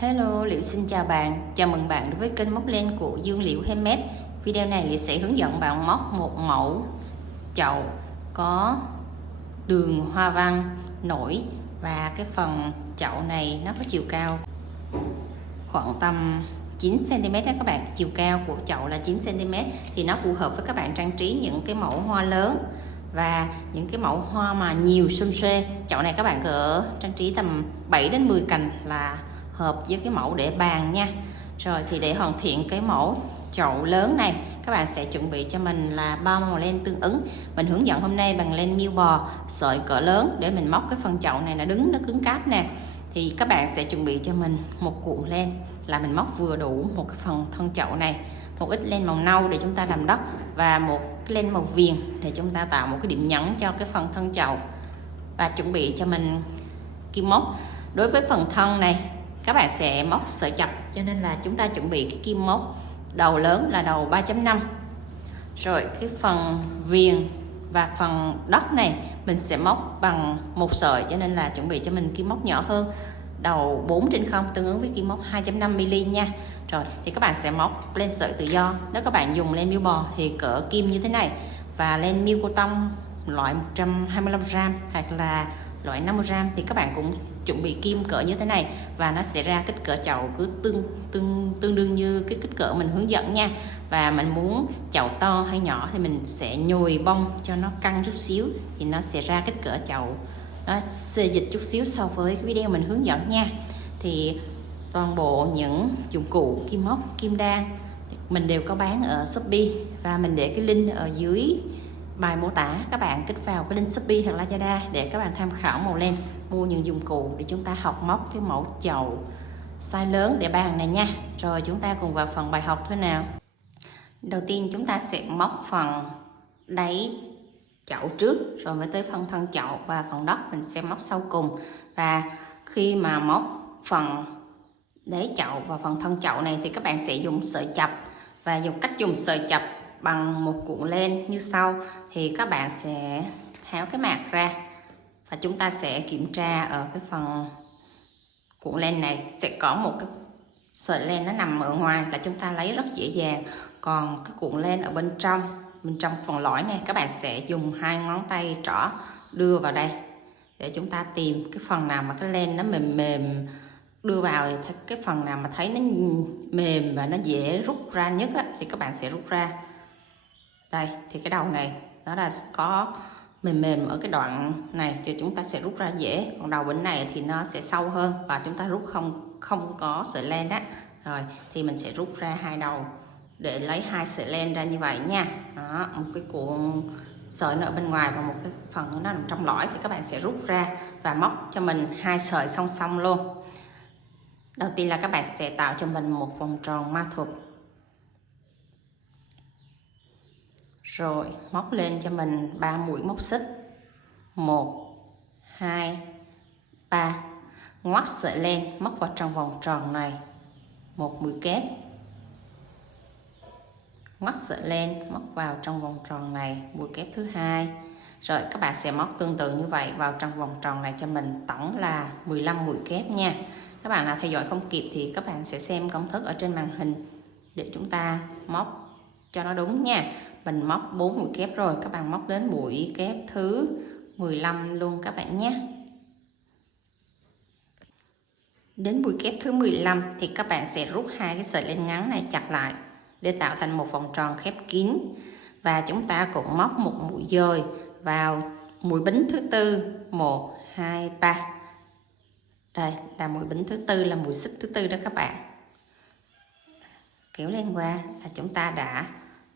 Hello, Liệu xin chào bạn. Chào mừng bạn đến với kênh móc len của Dương Liệu Handmade. Video này Liệu sẽ hướng dẫn bạn móc một mẫu chậu có đường hoa văn nổi, và cái phần chậu này nó có chiều cao khoảng tầm 9 cm đó các bạn. Chiều cao của chậu là 9 cm thì nó phù hợp với các bạn trang trí những cái mẫu hoa lớn và những cái mẫu hoa mà nhiều xum xuê. Chậu này các bạn cỡ trang trí tầm 7 đến 10 cành là hợp với cái mẫu để bàn nha. Rồi thì để hoàn thiện cái mẫu chậu lớn này, các bạn sẽ chuẩn bị cho mình là 3 màu len tương ứng. Mình hướng dẫn hôm nay bằng len miêu bò sợi cỡ lớn để mình móc cái phần chậu này nó đứng, nó cứng cáp nè. Thì các bạn sẽ chuẩn bị cho mình một cuộn len là mình móc vừa đủ một cái phần thân chậu này, một ít len màu nâu để chúng ta làm đất, và một cái len màu viền để chúng ta tạo một cái điểm nhấn cho cái phần thân chậu. Và chuẩn bị cho mình kim móc. Đối với phần thân này các bạn sẽ móc sợi chập, cho nên là chúng ta chuẩn bị cái kim móc đầu lớn là đầu 3.5. Rồi cái phần viền và phần đất này mình sẽ móc bằng một sợi, cho nên là chuẩn bị cho mình kim móc nhỏ hơn, đầu 4/0 tương ứng với kim móc 2.5mm nha. Rồi thì các bạn sẽ móc len sợi tự do. Nếu các bạn dùng len miêu bò thì cỡ kim như thế này, và len miêu cô tông loại 125g hoặc là loại 50g thì các bạn cũng chuẩn bị kim cỡ như thế này, và nó sẽ ra kích cỡ chậu cứ tương đương như cái kích cỡ mình hướng dẫn nha. Và mình muốn chậu to hay nhỏ thì mình sẽ nhồi bông cho nó căng chút xíu, thì nó sẽ ra kích cỡ chậu nó xê dịch chút xíu so với cái video mình hướng dẫn nha. Thì toàn bộ những dụng cụ kim móc, kim đan mình đều có bán ở Shopee, và mình để cái link ở dưới bài mô tả. Các bạn kích vào cái link Shopee hoặc Lazada để các bạn tham khảo màu len, mua những dụng cụ để chúng ta học móc cái mẫu chậu size lớn để bàn này nha. Rồi chúng ta cùng vào phần bài học thôi nào. Đầu tiên chúng ta sẽ móc phần đáy chậu trước, rồi mới tới phần thân chậu, và phần đất mình sẽ móc sau cùng. Và khi mà móc phần đáy chậu và phần thân chậu này thì các bạn sẽ dùng sợi chập, và dùng cách dùng sợi chập bằng một cuộn len như sau. Thì các bạn sẽ tháo cái mạc ra, và chúng ta sẽ kiểm tra ở cái phần cuộn len này sẽ có một cái sợi len nó nằm ở ngoài, là chúng ta lấy rất dễ dàng. Còn cái cuộn len ở bên trong phần lõi này, các bạn sẽ dùng hai ngón tay trỏ đưa vào đây để chúng ta tìm cái phần nào mà cái len nó mềm đưa vào. Thì cái phần nào mà thấy nó mềm và nó dễ rút ra nhất á, thì các bạn sẽ rút ra. Đây thì cái đầu này nó là có mềm ở cái đoạn này thì chúng ta sẽ rút ra dễ, còn đầu bên này thì nó sẽ sâu hơn và chúng ta rút không có sợi len đó. Rồi thì mình sẽ rút ra hai đầu để lấy hai sợi len ra như vậy nha. Đó, một cái cuộn sợi nó ở bên ngoài và một cái phần nó nằm trong lõi, thì các bạn sẽ rút ra và móc cho mình hai sợi song song luôn. Đầu tiên là các bạn sẽ tạo cho mình một vòng tròn ma thuật, rồi móc lên cho mình 3 mũi móc xích, 1 2 3, ngoắt sợi len móc vào trong vòng tròn này, một mũi kép, ngoắt sợi len móc vào trong vòng tròn này, mũi kép thứ hai. Rồi các bạn sẽ móc tương tự như vậy vào trong vòng tròn này cho mình, tổng là 15 mũi kép nha. Các bạn nào theo dõi không kịp thì các bạn sẽ xem công thức ở trên màn hình để chúng ta móc cho nó đúng nha. Mình móc 4 mũi kép rồi, các bạn móc đến mũi kép thứ 15 luôn các bạn nhé. Đến mũi kép thứ 15 thì các bạn sẽ rút hai cái sợi len ngắn này chặt lại để tạo thành một vòng tròn khép kín. Và chúng ta cũng móc một mũi dời vào mũi bính thứ tư, 1 2 3. Đây là mũi bính thứ tư, là mũi xích thứ tư đó các bạn. Kéo lên qua là chúng ta đã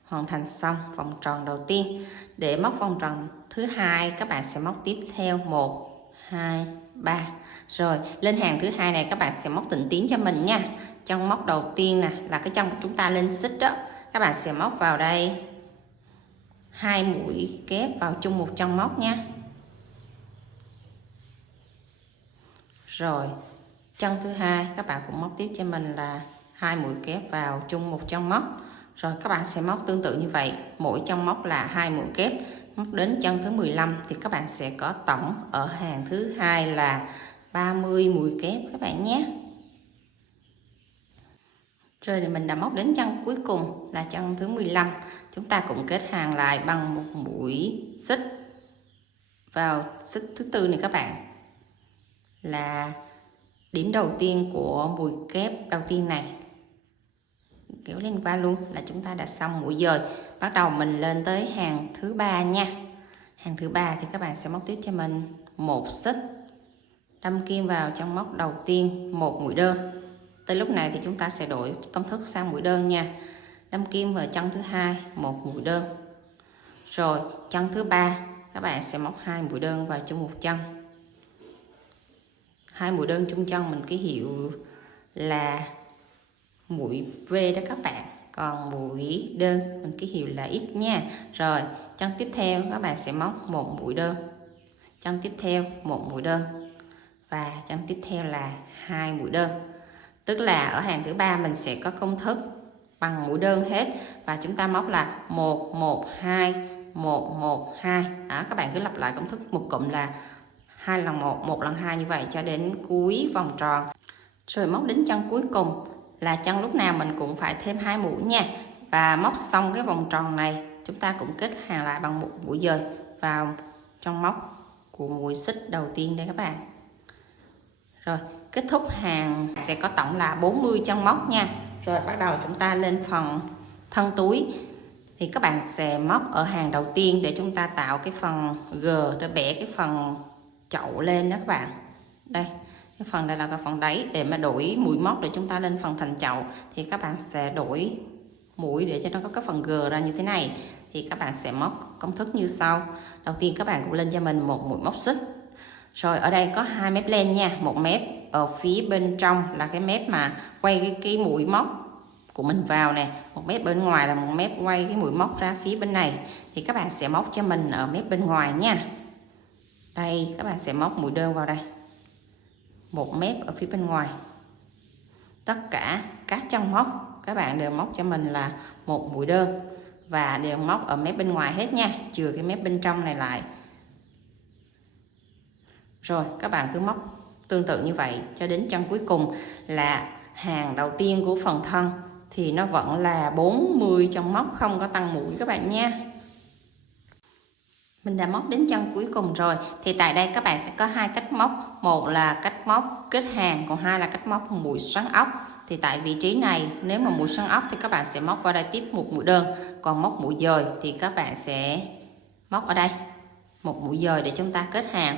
hoàn thành xong vòng tròn đầu tiên. Để móc vòng tròn thứ hai các bạn sẽ móc tiếp theo 1 2 3. Rồi lên hàng thứ hai này các bạn sẽ móc tịnh tiến cho mình nha. Trong móc đầu tiên nè là cái chân của chúng ta lên xích đó, các bạn sẽ móc vào đây hai mũi kép vào chung một chân móc nha. Rồi chân thứ hai các bạn cũng móc tiếp cho mình là hai mũi kép vào chung một chân móc. Rồi các bạn sẽ móc tương tự như vậy, mỗi chân móc là hai mũi kép, móc đến chân thứ 15 thì các bạn sẽ có tổng ở hàng thứ hai là 30 mũi kép các bạn nhé. Rồi thì mình đã móc đến chân cuối cùng là chân thứ 15. Chúng ta cũng kết hàng lại bằng một mũi xích vào xích thứ tư này các bạn. Là điểm đầu tiên của mũi kép đầu tiên này. Kéo lên qua luôn là chúng ta đã xong mũi dời. Bắt đầu mình lên tới hàng thứ 3 nha. Hàng thứ 3 thì các bạn sẽ móc tiếp cho mình một xích, đâm kim vào trong móc đầu tiên một mũi đơn. Tới lúc này thì chúng ta sẽ đổi công thức sang mũi đơn nha. Đâm kim vào chân thứ hai một mũi đơn. Rồi chân thứ 3 các bạn sẽ móc 2 mũi đơn vào chung một chân. 2 mũi đơn chung chân mình ký hiệu là mũi V đó các bạn. Còn mũi đơn mình ký hiệu là X nha. Rồi chân tiếp theo các bạn sẽ móc một mũi đơn. Chân tiếp theo một mũi đơn. Và chân tiếp theo là 2 mũi đơn. Tức là ở hàng thứ 3 mình sẽ có công thức bằng mũi đơn hết. Và chúng ta móc là 1, 1, 2, 1, 1, 2. Đó, các bạn cứ lặp lại công thức một cụm là 2 lần 1, 1 lần 2 như vậy cho đến cuối vòng tròn. Rồi móc đến chân cuối cùng là chân lúc nào mình cũng phải thêm 2 mũi nha. Và móc xong cái vòng tròn này chúng ta cũng kết hàng lại bằng một mũi dời vào trong móc của mũi xích đầu tiên đây các bạn. Rồi kết thúc hàng sẽ có tổng là 40 chân móc nha. Rồi bắt đầu chúng ta lên phần thân túi. Thì các bạn sẽ móc ở hàng đầu tiên để chúng ta tạo cái phần G để bẻ cái phần chậu lên đó các bạn. Đây, cái phần này là cái phần đáy. Để mà đổi mũi móc để chúng ta lên phần thành chậu thì các bạn sẽ đổi mũi để cho nó có cái phần G ra như thế này. Thì các bạn sẽ móc công thức như sau. Đầu tiên các bạn cũng lên cho mình một mũi móc xích. Rồi ở đây có 2 mép len nha. Một mép ở phía bên trong là cái mép mà quay cái mũi móc của mình vào nè. Một mép bên ngoài là một mép quay cái mũi móc ra phía bên này. Thì các bạn sẽ móc cho mình ở mép bên ngoài nha. Đây các bạn sẽ móc mũi đơn vào đây. Một mép ở phía bên ngoài. Tất cả các chân móc các bạn đều móc cho mình là một mũi đơn. Và đều móc ở mép bên ngoài hết nha. Chừa cái mép bên trong này lại. Rồi các bạn cứ móc tương tự như vậy cho đến chân cuối cùng là hàng đầu tiên của phần thân. Thì nó vẫn là 40 chân móc không có tăng mũi các bạn nha. Mình đã móc đến chân cuối cùng rồi. Thì tại đây các bạn sẽ có 2 cách móc. Một là cách móc kết hàng, còn 2 là cách móc mũi xoắn ốc. Thì tại vị trí này nếu mà mũi xoắn ốc thì các bạn sẽ móc qua đây tiếp một mũi đơn. Còn móc mũi dời thì các bạn sẽ móc ở đây một mũi dời để chúng ta kết hàng.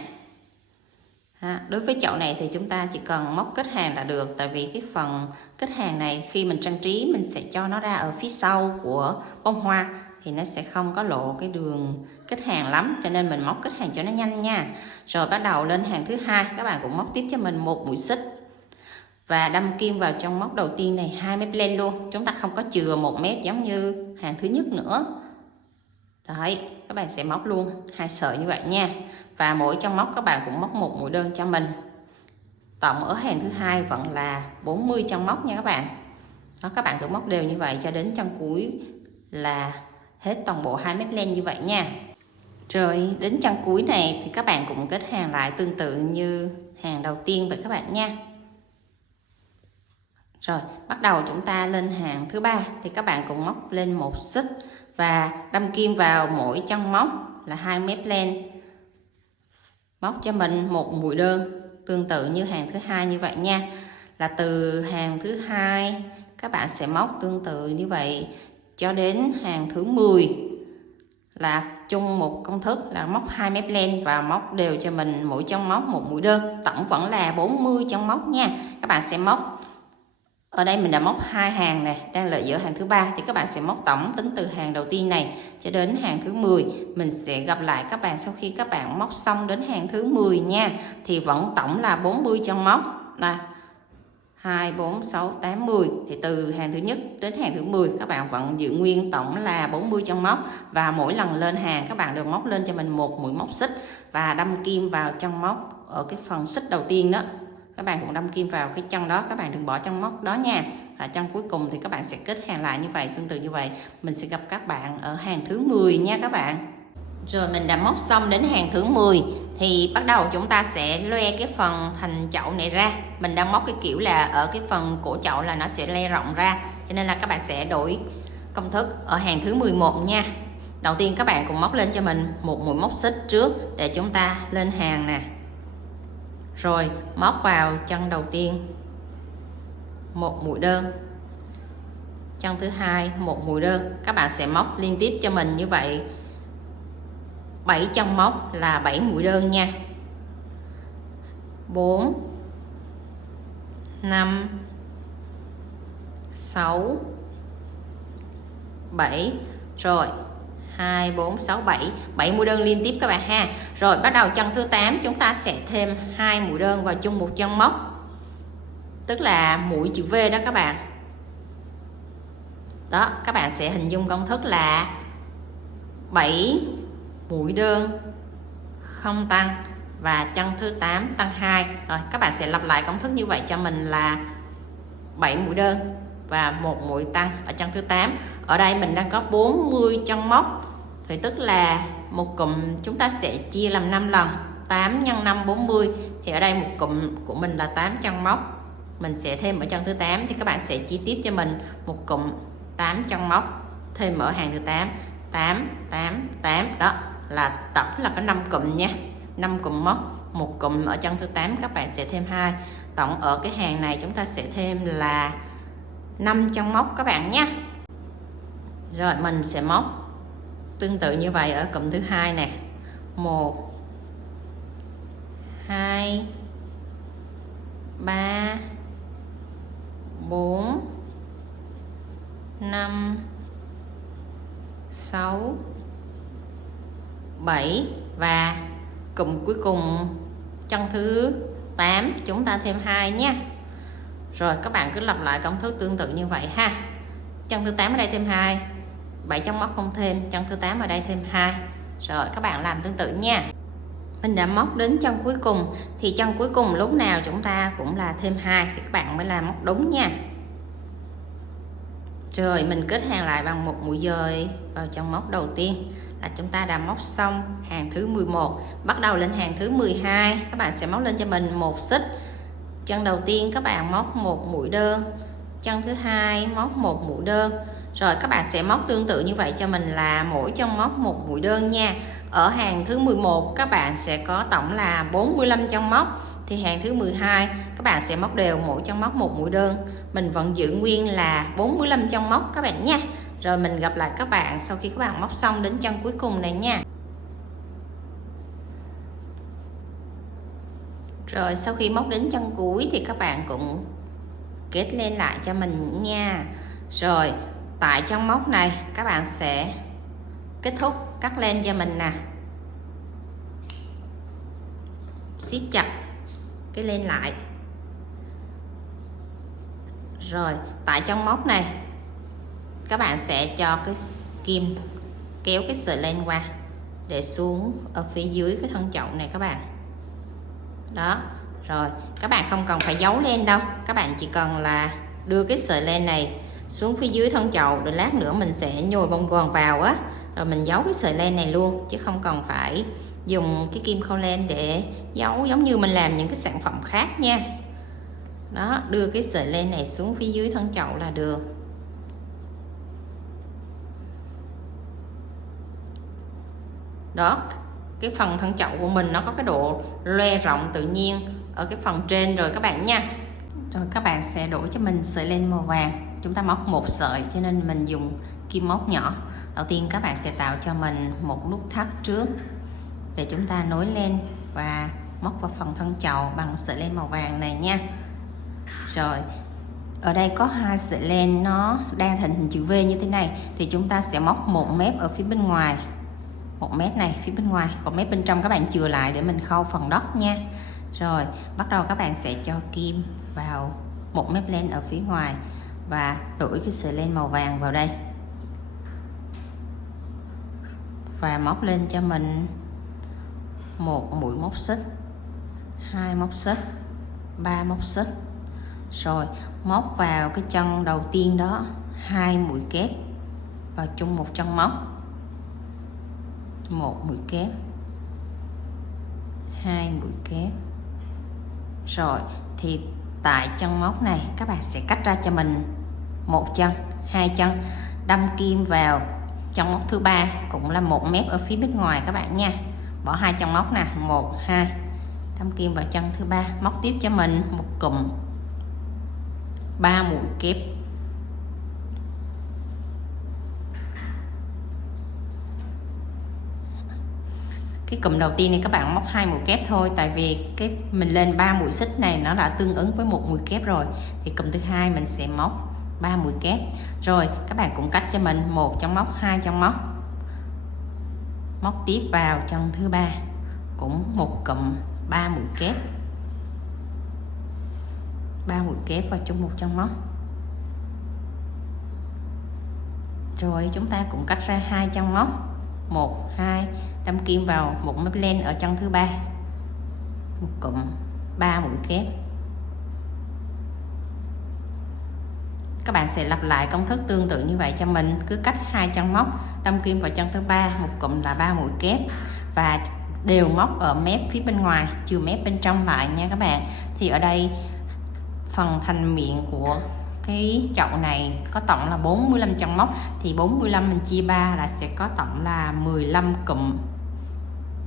Đối với chậu này thì chúng ta chỉ cần móc kết hàng là được. Tại vì cái phần kết hàng này khi mình trang trí mình sẽ cho nó ra ở phía sau của bông hoa. Thì nó sẽ không có lộ cái đường kết hàng lắm. Cho nên mình móc kết hàng cho nó nhanh nha. Rồi bắt đầu lên hàng thứ 2. Các bạn cũng móc tiếp cho mình một mũi xích. Và đâm kim vào trong móc đầu tiên này 2 mép len luôn. Chúng ta không có chừa một mép giống như hàng thứ nhất nữa. Đấy, các bạn sẽ móc luôn 2 sợi như vậy nha. Và mỗi trong móc các bạn cũng móc một mũi đơn cho mình. Tổng ở hàng thứ 2 vẫn là 40 chân móc nha các bạn. Đó, các bạn cứ móc đều như vậy cho đến chân cuối là hết toàn bộ 2 mép len như vậy nha. Rồi đến chân cuối này thì các bạn cũng kết hàng lại tương tự như hàng đầu tiên vậy các bạn nha. Rồi bắt đầu chúng ta lên hàng thứ 3 thì các bạn cũng móc lên một xích và đâm kim vào mỗi chân móc là 2 mép len. Móc cho mình một mũi đơn tương tự như hàng thứ 2 như vậy nha. Là từ hàng thứ 2 các bạn sẽ móc tương tự như vậy cho đến hàng thứ 10 là chung một công thức là móc 2 mép len và móc đều cho mình mỗi chân móc một mũi đơn. Tổng vẫn là 40 chân móc nha. Các bạn sẽ móc ở đây mình đã móc 2 hàng này, đang lợi giữa hàng thứ 3 thì các bạn sẽ móc tổng tính từ hàng đầu tiên này cho đến hàng thứ 10. Mình sẽ gặp lại các bạn sau khi các bạn móc xong đến hàng thứ 10 nha. Thì vẫn tổng là 40 chân móc. Này, 2, 4, 6, 8, 10. Thì từ hàng thứ nhất đến hàng thứ 10 các bạn vẫn giữ nguyên tổng là 40 chân móc. Và mỗi lần lên hàng các bạn đều móc lên cho mình một mũi móc xích và đâm kim vào chân móc ở cái phần xích đầu tiên đó. Các bạn cũng đâm kim vào cái chân đó, các bạn đừng bỏ chân móc đó nha. Và chân cuối cùng thì các bạn sẽ kết hàng lại như vậy, tương tự như vậy. Mình sẽ gặp các bạn ở hàng thứ 10 nha các bạn. Rồi mình đã móc xong đến hàng thứ 10 thì bắt đầu chúng ta sẽ loe cái phần thành chậu này ra. Mình đang móc cái kiểu là ở cái phần cổ chậu là nó sẽ le rộng ra, cho nên là các bạn sẽ đổi công thức ở hàng thứ 11 nha. Đầu tiên các bạn cùng móc lên cho mình một mũi móc xích trước để chúng ta lên hàng nè. Rồi móc vào chân đầu tiên một mũi đơn, chân thứ hai một mũi đơn. Các bạn sẽ móc liên tiếp cho mình như vậy 7 chân móc là 7 mũi đơn nha. 4 5 6 7. Rồi 2 4 6 7, 7 mũi đơn liên tiếp các bạn ha. Rồi bắt đầu chân thứ 8 chúng ta sẽ thêm 2 mũi đơn vào chung một chân móc, tức là mũi chữ V đó các bạn. Đó, các bạn sẽ hình dung công thức là 7 mũi đơn không tăng và chân thứ 8 tăng 2. Rồi các bạn sẽ lặp lại công thức như vậy cho mình là 7 mũi đơn và một mũi tăng ở chân thứ 8. Ở đây mình đang có 40 chân móc, thì tức là một cụm chúng ta sẽ chia làm 5 lần, 8 x 5 40, thì ở đây một cụm của mình là 8 chân móc, mình sẽ thêm ở chân thứ 8, thì các bạn sẽ chia tiếp cho mình một cụm 8 chân móc thêm ở hàng thứ 8, 8 8 8. Đó là tổng là có 5 cụm nha, 5 cụm móc, một cụm ở chân thứ 8 các bạn sẽ thêm 2. Tổng ở cái hàng này chúng ta sẽ thêm là 5 chân móc các bạn nhé. Rồi mình sẽ móc tương tự như vậy ở cụm thứ hai nè. 1 2 3 4 5 6 7 và cụm cuối cùng chân thứ 8 chúng ta thêm 2 nhé. Rồi các bạn cứ lặp lại công thức tương tự như vậy ha. Chân thứ 8 ở đây thêm 2, 7 chân móc không thêm, chân thứ 8 ở đây thêm 2. Rồi các bạn làm tương tự nha. Mình đã móc đến chân cuối cùng, thì chân cuối cùng lúc nào chúng ta cũng là thêm 2 thì các bạn mới làm móc đúng nha. Rồi mình kết hàng lại bằng một mũi dời vào chân móc đầu tiên là chúng ta đã móc xong hàng thứ 11. Bắt đầu lên hàng thứ 12, các bạn sẽ móc lên cho mình một xích. Chân đầu tiên các bạn móc một mũi đơn, chân thứ hai móc một mũi đơn. Rồi các bạn sẽ móc tương tự như vậy cho mình là mỗi chân móc một mũi đơn nha. Ở hàng thứ 11 các bạn sẽ có tổng là 45 chân móc, thì hàng thứ 12 các bạn sẽ móc đều mỗi chân móc một mũi đơn. Mình vẫn giữ nguyên là 45 chân móc các bạn nha. Rồi mình gặp lại các bạn sau khi các bạn móc xong đến chân cuối cùng này nha. Rồi sau khi móc đến chân cuối thì các bạn cũng kết lên lại cho mình nha. Rồi tại chân móc này các bạn sẽ kết thúc cắt lên cho mình nè, siết chặt cái lên lại. Rồi tại chân móc này các bạn sẽ cho cái kim kéo cái sợi len qua để xuống ở phía dưới cái thân chậu này các bạn. Đó, rồi các bạn không cần phải giấu len đâu, các bạn chỉ cần là đưa cái sợi len này xuống phía dưới thân chậu, rồi lát nữa mình sẽ nhồi bông gòn vào á, rồi mình giấu cái sợi len này luôn, chứ không cần phải dùng cái kim khâu len để giấu giống như mình làm những cái sản phẩm khác nha. Đó, đưa cái sợi len này xuống phía dưới thân chậu là được. Đó, cái phần thân chậu của mình nó có cái độ loe rộng tự nhiên ở cái phần trên rồi các bạn nha. Rồi các bạn sẽ đổi cho mình sợi len màu vàng. Chúng ta móc một sợi cho nên mình dùng kim móc nhỏ. Đầu tiên các bạn sẽ tạo cho mình một nút thắt trước để chúng ta nối len và móc vào phần thân chậu bằng sợi len màu vàng này nha. Rồi ở đây có hai sợi len nó đang thành hình chữ V như thế này, thì chúng ta sẽ móc một mép ở phía bên ngoài, một mép này phía bên ngoài, còn mép bên trong các bạn chừa lại để mình khâu phần đất nha. Rồi bắt đầu các bạn sẽ cho kim vào một mép len ở phía ngoài và đổi cái sợi len màu vàng vào đây và móc lên cho mình một mũi móc xích, hai móc xích, ba móc xích. Rồi móc vào cái chân đầu tiên đó hai mũi kép vào chung một chân móc, một mũi kép, 2 mũi kép. Rồi thì tại chân móc này các bạn sẽ cắt ra cho mình một chân, hai chân, đâm kim vào chân móc thứ ba cũng là 1 mép ở phía bên ngoài các bạn nha. Bỏ hai chân móc nè, 1 2, đâm kim vào chân thứ ba, móc tiếp cho mình một cụm 3 mũi kép. Cái cụm đầu tiên này các bạn móc 2 mũi kép thôi, tại vì cái mình lên 3 mũi xích này nó đã tương ứng với 1 mũi kép rồi, thì cụm thứ hai mình sẽ móc 3 mũi kép. Rồi các bạn cũng cắt cho mình một chân móc, hai chân móc, móc tiếp vào chân thứ ba cũng một cụm 3 mũi kép, 3 mũi kép vào chung một chân móc. Rồi chúng ta cũng cắt ra hai chân móc, 1 2, đâm kim vào một mép len ở chân thứ ba, một cụm 3 mũi kép. Các bạn sẽ lặp lại công thức tương tự như vậy cho mình, cứ cách hai chân móc, đâm kim vào chân thứ ba, một cụm là 3 mũi kép, và đều móc ở mép phía bên ngoài, trừ mép bên trong lại nha các bạn. Thì ở đây phần thành miệng của cái chậu này có tổng là 45 chân móc, thì 45 mình chia 3 là sẽ có tổng là 15 cụm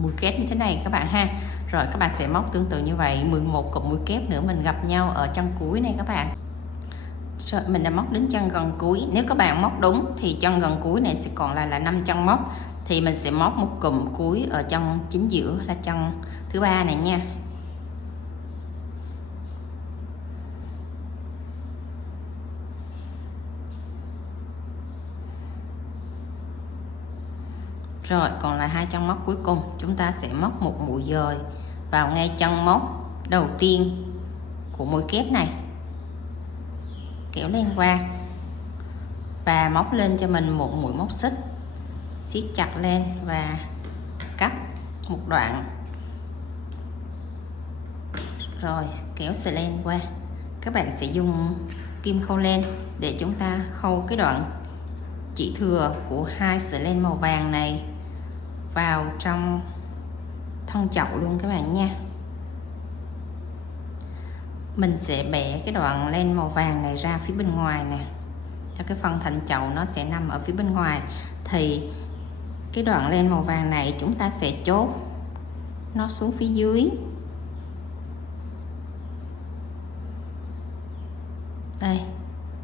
mũi kép như thế này các bạn ha. Rồi các bạn sẽ móc tương tự như vậy 11 cụm mũi kép nữa mình gặp nhau ở chân cuối này các bạn. Rồi mình đã móc đến chân gần cuối. Nếu các bạn móc đúng thì chân gần cuối này sẽ còn lại là 5 chân móc, thì mình sẽ móc một cụm cuối ở chân chính giữa là chân thứ ba này nha. Rồi còn lại hai chân móc cuối cùng, chúng ta sẽ móc một mũi dời vào ngay chân móc đầu tiên của mũi kép này, kéo lên qua và móc lên cho mình một mũi móc xích, siết chặt lên và cắt một đoạn, rồi kéo sợi len qua. Các bạn sẽ dùng kim khâu len để chúng ta khâu cái đoạn chỉ thừa của hai sợi len màu vàng này vào trong thân chậu luôn các bạn nha. Mình sẽ bẻ cái đoạn len màu vàng này ra phía bên ngoài nè, cho cái phần thành chậu nó sẽ nằm ở phía bên ngoài. Thì cái đoạn len màu vàng này chúng ta sẽ chốt nó xuống phía dưới. Đây,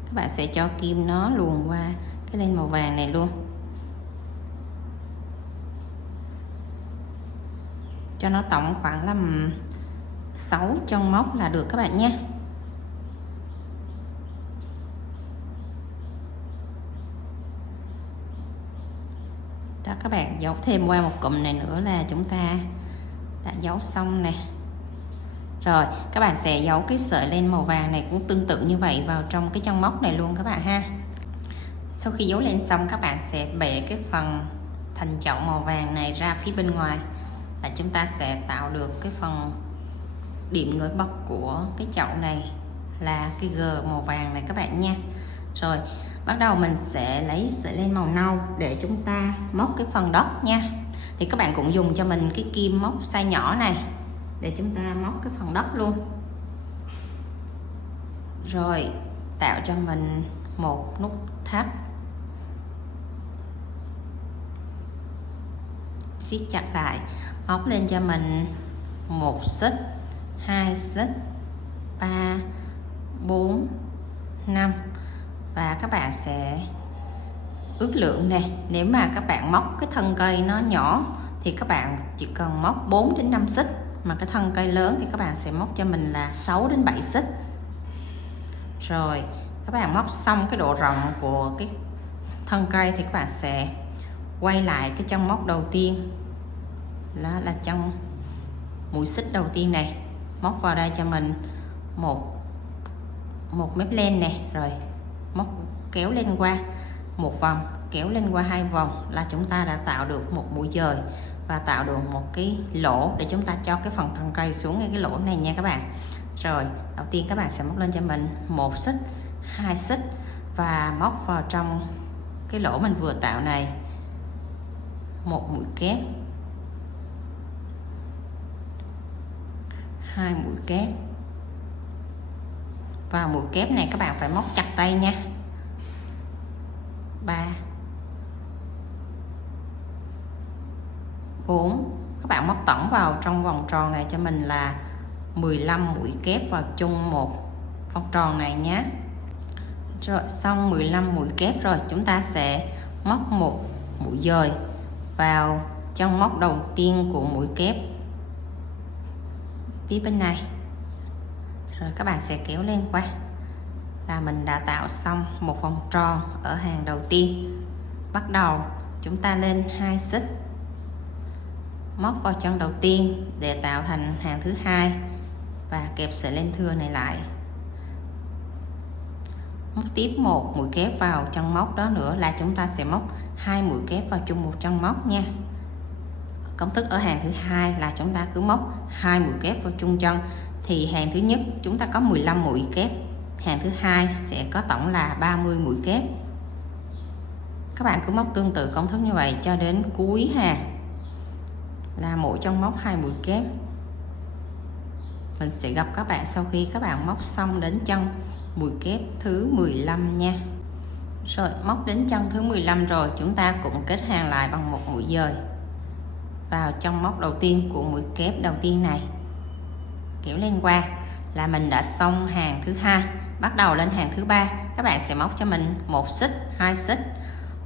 các bạn sẽ cho kim nó luồn qua cái len màu vàng này luôn, cho nó tổng khoảng là 6 chân móc là được các bạn nhé. Đó, các bạn giấu thêm qua một cụm này nữa là chúng ta đã giấu xong nè. Rồi các bạn sẽ giấu cái sợi len màu vàng này cũng tương tự như vậy vào trong cái chân móc này luôn các bạn ha. Sau khi giấu len xong, các bạn sẽ bẻ cái phần thành chậu màu vàng này ra phía bên ngoài, là chúng ta sẽ tạo được cái phần điểm nổi bật của cái chậu này là cái G màu vàng này các bạn nha. Rồi bắt đầu mình sẽ lấy sợi len màu nâu để chúng ta móc cái phần đất nha. Thì các bạn cũng dùng cho mình cái kim móc size nhỏ này để chúng ta móc cái phần đất luôn. Rồi tạo cho mình một nút thắt, siết chặt lại, móc lên cho mình 1 xích, 2 xích, 3 4 5, và các bạn sẽ ước lượng nè. Nếu mà các bạn móc cái thân cây nó nhỏ thì các bạn chỉ cần móc 4 đến 5 xích, mà cái thân cây lớn thì các bạn sẽ móc cho mình là 6 đến 7 xích. Rồi các bạn móc xong cái độ rộng của cái thân cây thì các bạn sẽ quay lại cái chân móc đầu tiên, đó là chân mũi xích đầu tiên này, móc vào đây cho mình một mép len nè, rồi móc kéo lên qua một vòng, kéo lên qua 2 vòng là chúng ta đã tạo được một mũi dời và tạo được một cái lỗ để chúng ta cho cái phần thân cây xuống ngay cái lỗ này nha các bạn. Rồi đầu tiên các bạn sẽ móc lên cho mình 1 xích, 2 xích và móc vào trong cái lỗ mình vừa tạo này một mũi kép. 2 mũi kép. Vào mũi kép này các bạn phải móc chặt tay nha. 3 4. Các bạn móc tổng vào trong vòng tròn này cho mình là 15 mũi kép vào chung một vòng tròn này nhé. Rồi xong 15 mũi kép rồi, chúng ta sẽ móc một mũi dời vào trong móc đầu tiên của mũi kép phía bên này. Rồi các bạn sẽ kéo lên qua là mình đã tạo xong một vòng tròn ở hàng đầu tiên. Bắt đầu chúng ta lên 2 xích, móc vào chân đầu tiên để tạo thành hàng thứ hai và kẹp sợi len thưa này lại. Móc tiếp một mũi kép vào chân móc đó nữa là chúng ta sẽ móc 2 mũi kép vào chung một chân móc nha. Công thức ở hàng thứ hai là chúng ta cứ móc 2 mũi kép vào chung chân, thì hàng thứ nhất chúng ta có 15 mũi kép, hàng thứ hai sẽ có tổng là 30 mũi kép. Các bạn cứ móc tương tự công thức như vậy cho đến cuối hàng là mỗi chân móc 2 mũi kép. Mình sẽ gặp các bạn sau khi các bạn móc xong đến chân mũi kép thứ 15 nha. Rồi móc đến chân thứ 15 rồi, chúng ta cũng kết hàng lại bằng một mũi dời vào trong móc đầu tiên của mũi kép đầu tiên này, kéo lên qua là mình đã xong hàng thứ hai. Bắt đầu lên hàng thứ ba, các bạn sẽ móc cho mình một xích, 2 xích,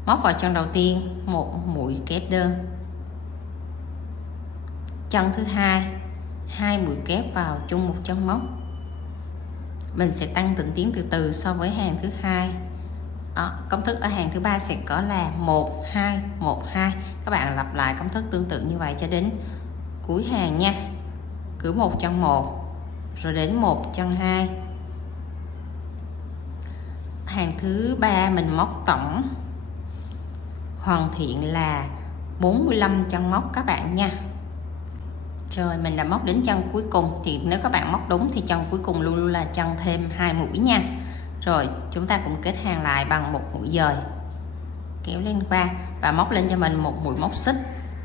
móc vào chân đầu tiên một mũi kép đơn, chân thứ hai 2 mũi kép vào chung một chân móc. Mình sẽ tăng tịnh tiến từ từ so với hàng thứ hai. Công thức ở hàng thứ ba sẽ có là 1 2 1 2. Các bạn lặp lại công thức tương tự như vậy cho đến cuối hàng nha. Cứ một chân một rồi đến một chân 2. Hàng thứ ba mình móc tổng hoàn thiện là 45 chân móc các bạn nha. Rồi mình đã móc đến chân cuối cùng, thì nếu các bạn móc đúng thì chân cuối cùng luôn luôn là chân thêm 2 mũi nha. Rồi chúng ta cũng kết hàng lại bằng một mũi dời, kéo lên qua và móc lên cho mình một mũi móc xích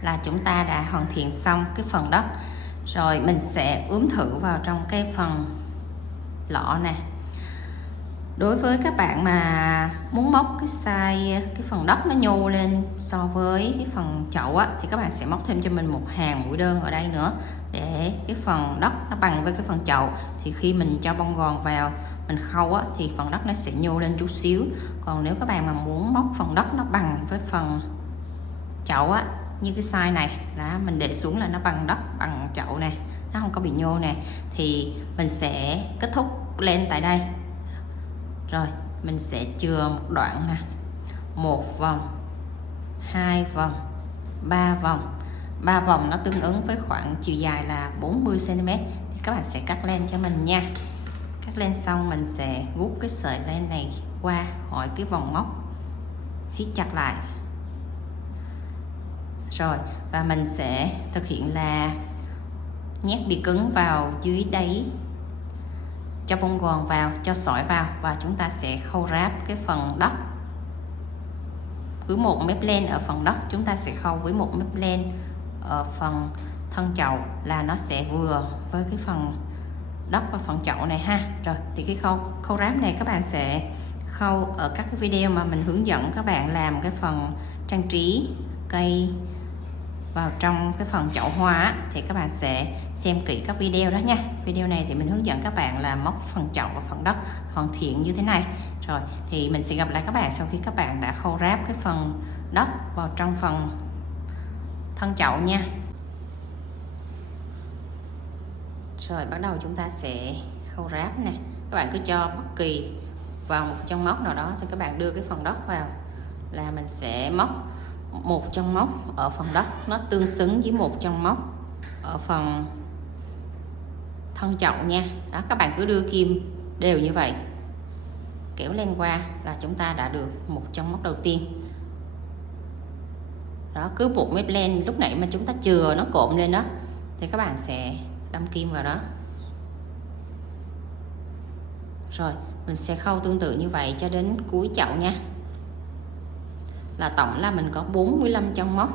là chúng ta đã hoàn thiện xong cái phần đất. Rồi mình sẽ ướm thử vào trong cái phần lọ nè. Đối với các bạn mà muốn móc cái size cái phần đất nó nhô lên so với cái phần chậu á, thì các bạn sẽ móc thêm cho mình một hàng mũi đơn ở đây nữa để cái phần đất nó bằng với cái phần chậu, thì khi mình cho bông gòn vào mình khâu á, thì phần đất nó sẽ nhô lên chút xíu. Còn nếu các bạn mà muốn móc phần đất nó bằng với phần chậu á, như cái size này là mình để xuống là nó bằng đất bằng chậu này, nó không có bị nhô nè, thì mình sẽ kết thúc lên tại đây. Rồi mình sẽ chừa một đoạn nè, 1 vòng, 2 vòng, 3 vòng. 3 vòng nó tương ứng với khoảng chiều dài là 40 cm. Thì các bạn sẽ cắt len cho mình nha. Cắt len xong mình sẽ rút cái sợi len này qua khỏi cái vòng móc, siết chặt lại. Rồi và mình sẽ thực hiện là nhét bì cứng vào dưới đáy, cho bông gòn vào, cho sỏi vào và chúng ta sẽ khâu ráp cái phần đất. Cứ một mép len ở phần đất chúng ta sẽ khâu với một mép len ở phần thân chậu là nó sẽ vừa với cái phần đất và phần chậu này ha. Rồi thì cái khâu ráp này các bạn sẽ khâu ở các cái video mà mình hướng dẫn các bạn làm cái phần trang trí cây vào trong cái phần chậu hoa, thì các bạn sẽ xem kỹ các video đó nha. Video này thì mình hướng dẫn các bạn là móc phần chậu và phần đất hoàn thiện như thế này. Rồi thì mình sẽ gặp lại các bạn sau khi các bạn đã khâu ráp cái phần đất vào trong phần thân chậu nha. Rồi bắt đầu chúng ta sẽ khâu ráp nè. Các bạn cứ cho bất kỳ vào một chân móc nào đó thì các bạn đưa cái phần đất vào là mình sẽ móc một chân móc ở phần đất nó tương xứng với một chân móc ở phần thân chậu nha. Đó, các bạn cứ đưa kim đều như vậy, kéo lên qua là chúng ta đã được một chân móc đầu tiên. Đó, cứ một mép len lúc nãy mà chúng ta chừa nó cộm lên đó thì các bạn sẽ đâm kim vào đó. Rồi mình sẽ khâu tương tự như vậy cho đến cuối chậu nha. Là tổng là mình có 45 chân móc,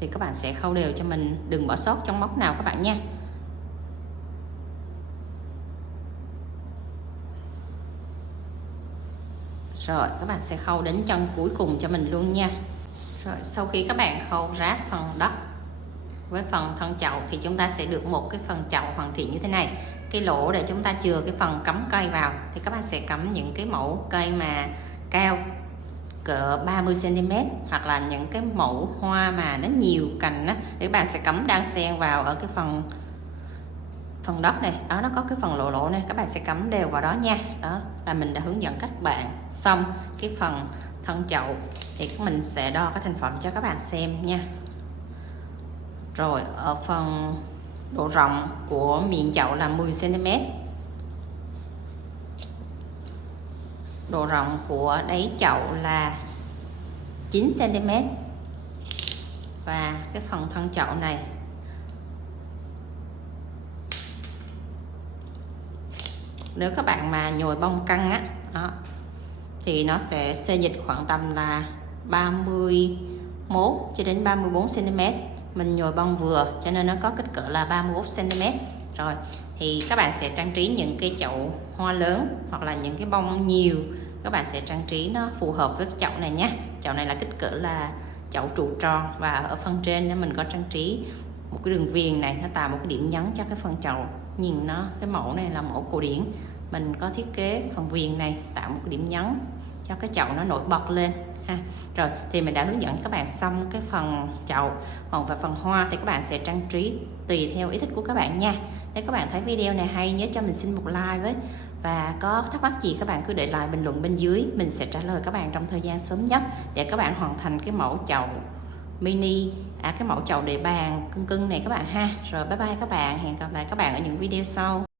thì các bạn sẽ khâu đều cho mình, đừng bỏ sót chân móc nào các bạn nha. Rồi các bạn sẽ khâu đến chân cuối cùng cho mình luôn nha. Rồi sau khi các bạn khâu ráp phần đất với phần thân chậu thì chúng ta sẽ được một cái phần chậu hoàn thiện như thế này. Cái lỗ để chúng ta chừa cái phần cắm cây vào thì các bạn sẽ cắm những cái mẫu cây mà cao cỡ 30 cm hoặc là những cái mẫu hoa mà nó nhiều cành á, để các bạn sẽ cắm đan xen vào ở cái phần đất này. Đó, nó có cái phần lỗ này, các bạn sẽ cắm đều vào đó nha. Đó là mình đã hướng dẫn các bạn xong cái phần thân chậu thì mình sẽ đo cái thành phẩm cho các bạn xem nha. Rồi ở phần độ rộng của miệng chậu là 10 cm, độ rộng của đáy chậu là 9 cm, và cái phần thân chậu này nếu các bạn mà nhồi bông căng á đó, thì nó sẽ xê dịch khoảng tầm là 31 cho đến 34 cm. Mình nhồi bông vừa cho nên nó có kích cỡ là 31 cm. Rồi thì các bạn sẽ trang trí những cái chậu hoa lớn hoặc là những cái bông nhiều, các bạn sẽ trang trí nó phù hợp với cái chậu này nhé. Chậu này là kích cỡ là chậu trụ tròn, và ở phần trên mình có trang trí một cái đường viền này, nó tạo một cái điểm nhấn cho cái phần chậu. Nhìn nó, cái mẫu này là mẫu cổ điển, mình có thiết kế phần viền này tạo một cái điểm nhấn cho cái chậu nó nổi bật lên ha. Rồi thì mình đã hướng dẫn các bạn xong cái phần chậu. Còn về phần hoa thì các bạn sẽ trang trí tùy theo ý thích của các bạn nha. Nếu các bạn thấy video này hay, nhớ cho mình xin một like với, và có thắc mắc gì các bạn cứ để lại bình luận bên dưới, mình sẽ trả lời các bạn trong thời gian sớm nhất để các bạn hoàn thành cái mẫu chậu mini, cái mẫu chậu để bàn cưng cưng này các bạn ha. Rồi bye bye các bạn, hẹn gặp lại các bạn ở những video sau.